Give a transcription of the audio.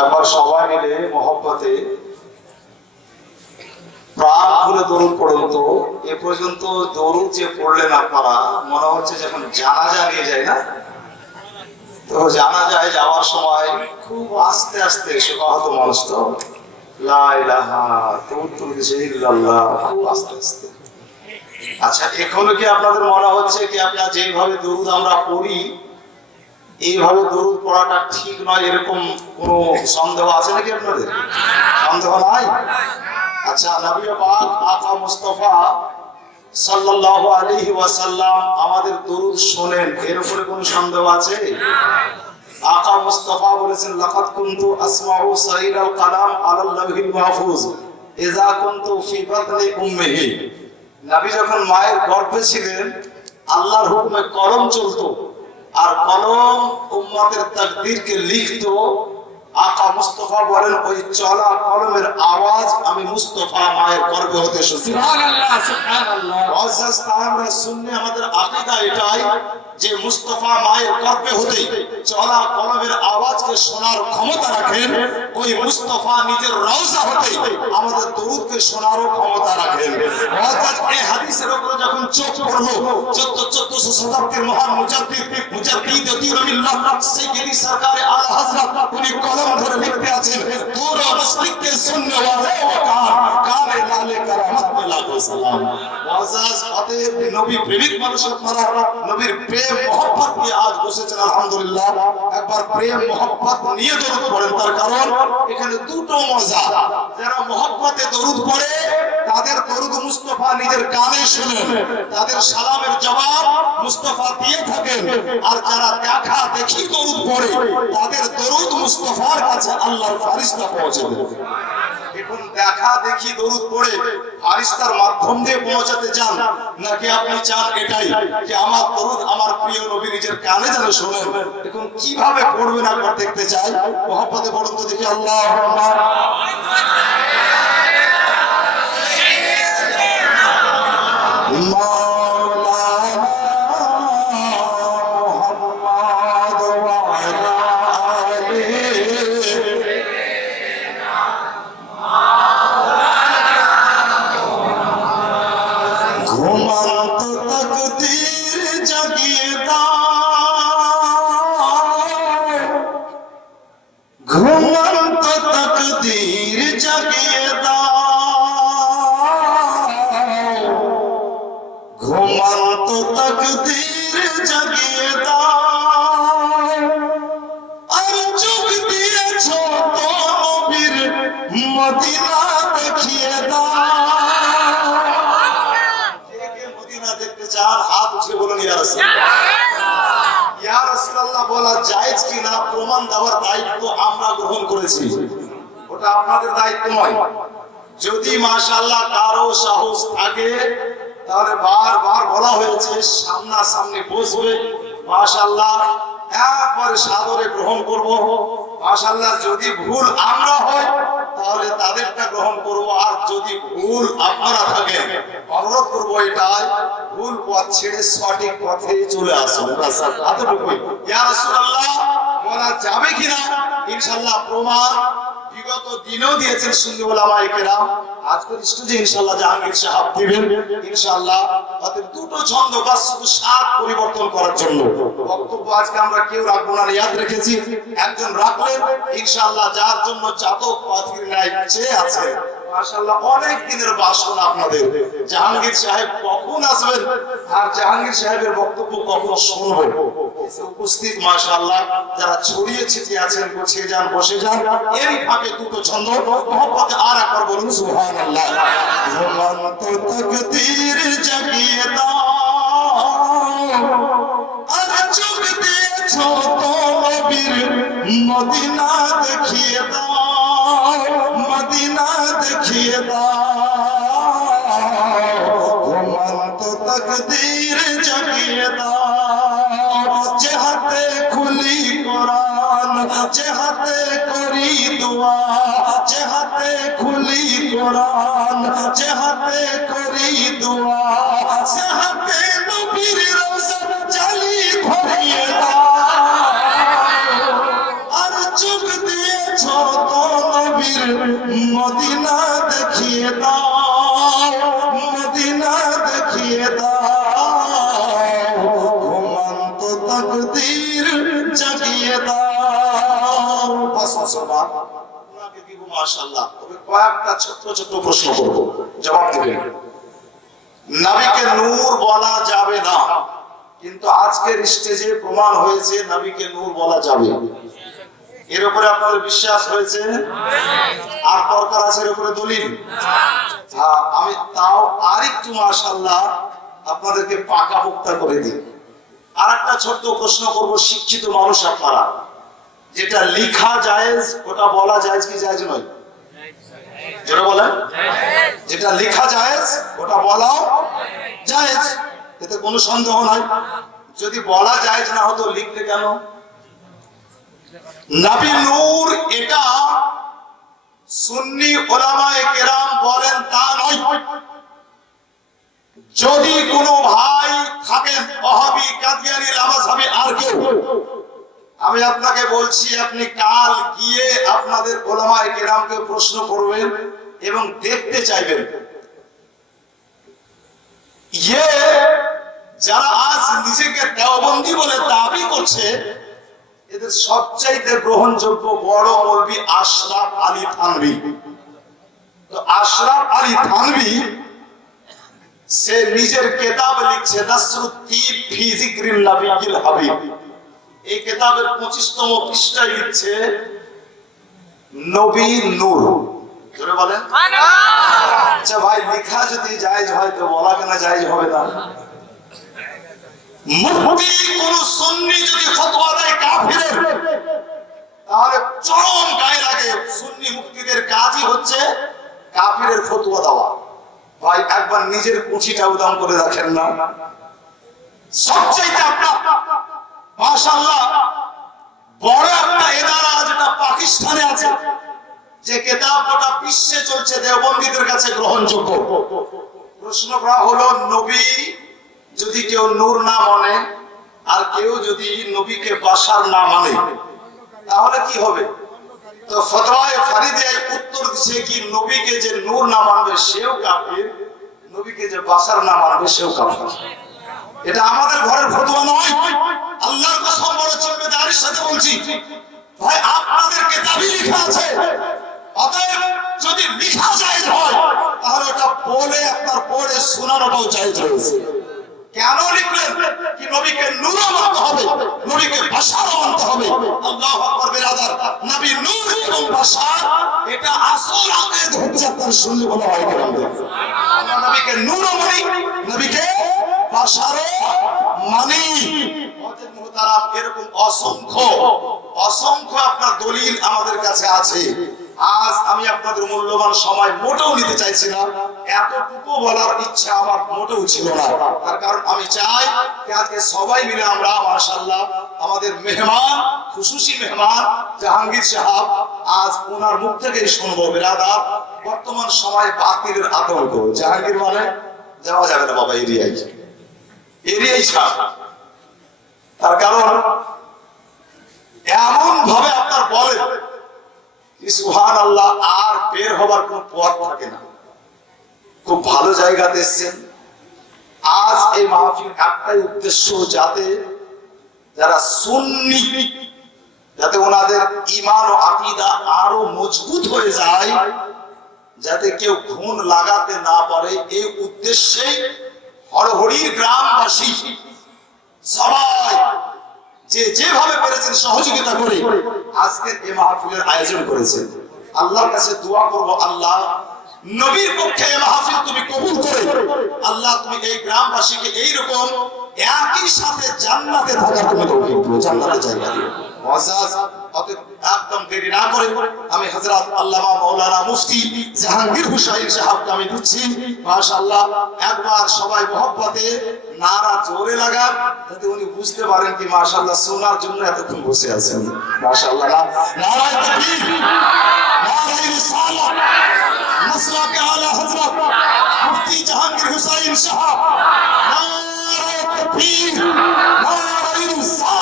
একবার সবাই মিলে মহব্বতে প্রাণ খুলে দরুদ পড়ুন তো। এ পর্যন্ত দরুদ যে পড়লেন আপনারা, মনে হচ্ছে যখন জানাজা নিয়ে যায় না, তো জানাজায় যাওয়ার সময় খুব আস্তে আস্তে শোকাহত মানুষ তো লা ইলাহা ইল্লাল্লাহ খুব আস্তে আস্তে। আচ্ছা, এখনো কি আপনাদের মনে হচ্ছে কি আপনারা যেভাবে দরুদ আমরা পড়ি এইভাবে দরুদ পড়াটা ঠিক নয়, এরকম কোনো সন্দেহ আছে নাকি আপনাদের? সন্দেহ নাই? আচ্ছা, নবী পাক আকা মুস্তাফা সাল্লাল্লাহু আলাইহি ওয়াসাল্লাম আমাদের দরুদ শোনেন, এর উপরে কোনো সন্দেহ আছে? আকা মুস্তাফা বলেছেন, লাকাদ কুনতু আসমাউ সাইরাল কালাম আলাল লাওহিল মাহফুজ ইযা কুনতু ফি বাতনি উম্মিহি। নবী যখন মায়ের গর্ভে ছিলেন আল্লাহর হুকুমে কলম চলতো, আর কলম উম্মতের তাকদীরকে লিখতো। আকা মুস্তাফা বলেন, ওই চলা কলমের আওয়াজ আমি মুস্তাফা মায়ের গর্ভে হতে শুনছি। সুবহানাল্লাহ, সুবহানাল্লাহ। ওয়াজাজ আমরা সুন্নি, আমাদের আকীদা এটাই যে মুস্তাফা মায়ের গর্ভে হতে চলা কলমের আওয়াজকে শোনার ক্ষমতা রাখেন। ওই মুস্তাফা নিজের রওজা হতে আমাদের দরুদকে শোনারও ক্ষমতা রাখেন। ওয়াজাজ এই হাদিসের উপরে যখন চোখ পড়লো, 1400 শতাব্দীর মহান মুজাদ্দিদ দিনুল্লাহ সাইয়্যিদি সরকারে আলা হযরত উনি কলম ধরে লিখতে আছেন, পুরো মসজিদকে সুন্নে ওয়ালে কানে লালে কারামত মে লাগো সালাম। ওয়াজাজ অতএব নবী প্রেমিক মানুষ আপনারা নবীর প্রেম মোহব্বত নিয়ে আজ বসেছেন, আলহামদুলিল্লাহ। একবার প্রেম মোহব্বত নিয়ে দরুদ পড়েন, তার কারণ এখানে দুটো মজা। যারা মোহব্বতে দরুদ পড়ে তাদের দরুদ মুস্তাফা নিজের কানে শুনেন, তাদের সালামের জবাব মুস্তাফা দিয়ে থাকেন। আর যারা দেখা দেখি দরুদ পড়ে তাদের দরুদ মুস্তাফার কাছে আল্লাহর ফেরেশতা পৌঁছে দেয়। এখন দেখা দেখি দরুদ পড়ে ফেরেশতার মাধ্যম দিয়ে পৌঁছাতে চান, নাকি আপনি চান এটাই যে আমার দরুদ আমার প্রিয় নবী নিজের কানে যেন শোনেন? এখন কিভাবে পড়বেন একবার দেখতে চাই। মহব্বতে পড়ুন তো দেখি, আল্লাহুম্মা বলা জায়েজ কিনা প্রমাণ দেওয়ার দায়িত্ব আমরা গ্রহণ করেছি, ওটা আপনাদের দায়িত্ব নয়। যদি মাশাআল্লাহ কারো সাহস থাকে তাহলে বারবার বলা হয়েছে সামনাসামনি বসবে, মাশাআল্লাহ একবারে সাদরে গ্রহণ করব। মাশাআল্লাহ যদি ভুল আমরা হয় তাহলে তাদেরটা গ্রহণ করব, আর যদি ভুল আপনারা থাকেন অনুরোধ করবো এটাই, ভুল পথ ছেড়ে সঠিক পথে চলে আসুন। এতটুকুই। ইয়া রাসূলুল্লাহ বলা যাবে কিনা ইনশাআল্লাহ প্রমাণ বিগত দিনেও দিয়েছেন সুন্নি উলামায়ে কেরাম, আজকে স্টেজে ইনশাআল্লাহ জাহাঙ্গীর সাহেব দিবেন ইনশাআল্লাহ। অতএব দুটো ছন্দ বাস শুধু স্বাদ পরিবর্তন করার জন্য বক্তব্য আজকে আমরা কেউ রাখবো না, ইয়াদ রেখেছি একজন রাখলেন ইনশাআল্লাহ, যার জন্য জাতক পাথির ন্যায় চেয়ে আছে। মাশাআল্লাহ অনেক দিনের বাসনা আপনাদের, জাহাঙ্গীর সাহেব কখন আসবেন আর জাহাঙ্গীর সাহেবের বক্তব্য কখন শুনবেন উপস্থিত মাশাআল্লাহ যারা ছড়িয়ে ছিটিয়ে আছেন, গুছিয়ে যান, বসে যান। এরই ফাঁকে দুটো ছন্দ মহব্বতে আর একবার বলুন সুবহানাল্লাহ। ঝুলন্ত তাকদীর জাগিয়ে দাও, আর চোখ দিয়েছো তো নবীর মদিনা দেখিয়ে দাও, মদিনা দেখিয়ে দাও। ঝুলন্ত তাকদীর জাগিয়ে দাও, যে হাতে খুলি কোরআন, যে হাতে করি দোয়া, যে হাতে খুলি কোরআন, যে হাতে করি দোয়া, সে হাতে নবীর রওজা জালি ভরিয়ে দাও, আর চোখ মদিনা দেখিয়ে দাও, মদিনা দেখিয়ে দাও, ঘুমন্ত তাকদীর জাগিয়ে দাও। মাশাআল্লাহ, আপনাকে দিব মাশাআল্লাহ। তবে কয়েকটা ছোট ছোট প্রশ্ন করব, জবাব দিবেন। নবীকে নূর বলা যাবে না, কিন্তু আজকের স্টেজে প্রমাণ হয়েছে নবীকে নূর বলা যাবে। এর উপরে আপনাদের বিশ্বাস হয়েছে? আর দরকার আছে এর উপরে দলিল? হ্যাঁ, আমি তাও আরেকটু মাশাআল্লাহ আপনাদেরকে পাকা পোক্তা করে দিই। আর একটা ছোট্ট প্রশ্ন করব, শিক্ষিত মানুষ আপনারা, যেটা লেখা জায়েজ ওটা বলা জায়েজ কি জায়েজ নয়? যেটা বলেন যেটা লেখা জায়েজ ওটা বলাও জায়েজ, এতে কোনো সন্দেহ নাই। যদি বলা জায়েজ না হতো লিখলে কেন? নবী নূর এটা সুন্নি উলামায়ে কেরাম বলেন তা নয়। যদি কোনো ভাই থাকেন ওয়াহাবি, কাদিয়ানী, লামাযহাবী আর কেউ, আমি আপনাকে বলছি আপনি কাল গিয়ে আপনাদের উলামায়ে কেরামকে প্রশ্ন করবেন এবং দেখতে চাইবেন যারা আজ নিজেকে দেওবন্দি বলে দাবি করছে, এদের সবচাইতে গ্রহণযোগ্য বড় মৌলবি আশরাফ আলী থানভী। তো আশরাফ আলী থানভী সে নিজের কিতাব লিখছে নাসরুত তিব ফি যিকরিন নবিয়্যিল হাবিব। এই কিতাবের 25তম পৃষ্ঠায় লিখছে নবী নূর। জোরে বলেন সুবহানাল্লাহ। আচ্ছা ভাই, লেখা যদি জায়েজ হয় তো বলা কেন জায়েজ হবে না? মুফতি কোন সুন্নি যদি ফতোয়া দেয় কাফিরের, তাহলে চরম গায়ে লাগে। সুন্নি মুফতিদের কাজই হচ্ছে কাফিরের ফতোয়া দেওয়া। ভাই একবার নিজের কুঠিটা উদাম করে রাখেন না। সবচেয়ে আপনার মাশাআল্লাহ বড় একটা ইদারা যেটা পাকিস্তানে আছে, যে কিতাব গোটা বিশ্বে চলছে, দেওবন্দীদের কাছে গ্রহণযোগ্য। প্রশ্ন করা হলো, নবী যদি কেউ নূর না মানে আর কেউ যদি নবীকে বাশার না মানে তাহলে কি হবে? তো ফতোয়ায়ে ফরিদিয়ায় উত্তর দিচ্ছে কি, নবীকে যে নূর না মানবে সেও কাফির, নবীকে যে বাশার না মানবে সেও কাফির। এটা আমাদের ঘরের ফতোয়া নয়, আল্লাহর কসম বড় জিম্মেদারির সাথে বলছি। ভাই আপনাদের কিতাবে লেখা আছে, অতএব যদি লেখা জায়েজ হয় তাহলে ওটা বলে আপনার পড়ে শোনানোটাও জায়েজ রয়েছে। কেন লিখলেন কি নবীকে নূর মানতে হবে, নবীকে বাশার মানতে হবে? আল্লাহু আকবার বিরাদার, নবী নূর এবং বাশার এটা আসল আকিদ হচ্ছে আপনার সুন্নি বলা হয় কেন? আমরা নবীকে নূর মানি, নবীকে বাশারও মানি। ওদের মুহতারাম এরকম অসংখ্য অসংখ্য আপনার দলিল আমাদের কাছে আছে। আজ আমি আপনাদের মূল্যবান সময় মোটেও নিতে চাইছি না, এতটুকু বলার ইচ্ছা আমার মোটেও ছিল না। তার কারণ আমি চাই আজকে সবাই মিলে আমরা মাশাআল্লাহ আমাদের মেহমান, খুশুসি মেহমান জাহাঙ্গীর সাহেব, আজ ওনার মুখ থেকেই শুনবো। বিরাদার, বর্তমান সময় বাতিলের আতঙ্ক। জাহাঙ্গীর মানে যাওয়া যাবে না বাবা, এরিয়াই ছাড়। তার কারণ এমন ভাবে আপনার বলে সুবহানাল্লাহ, আর বের হবার কোন পথ থাকে না। খুব ভালো জায়গাতে এসেছেন। আজ এই মাহফিল একটাই উদ্দেশ্য, যাতে যারা সুন্নি, যাতে ওনাদের ঈমান ও আকীদা আরো মজবুত হয়ে যায়, যাতে কেউ ঘুণ লাগাতে না পারে, এই উদ্দেশ্যে হরহরির গ্রামবাসী সবাই যে যেভাবে পেরেছেন সহযোগিতা করে আজকে এই মাহফিলের আয়োজন করেছেন। আল্লাহর কাছে দোয়া করব, আল্লাহ নবীর পক্ষে এই মাহফিল তুমি কবুল করে আল্লাহ তুমি এই গ্রামবাসীকে এইরকম একই সাথে জান্নাতে থাকার তুমি তৌফিক দিও, জান্নাতে জায়গা দিও। মুআজ্জাজ, একদম দেরি না করে আমি হযরত আল্লামা মাওলানা মুফতি জাহাঙ্গীর হুসাইন সাহেবকে আমি দিচ্ছি। মাশাআল্লাহ, একবার সবাই মহব্বতে নারা জোরে লাগান, যাতে উনি বুঝতে পারেন কি মাশাআল্লাহ শোনার জন্য এতক্ষণ বসে আছেন। মাশাআল্লাহ, নারায়ে তাকবীর, নারায়ে রিসালাত, মাসলাকে আলা হযরত মুফতি জাহাঙ্গীর হুসাইন সাহেব, নারায়ে তাকবীর, নারায়ে রিসালাত।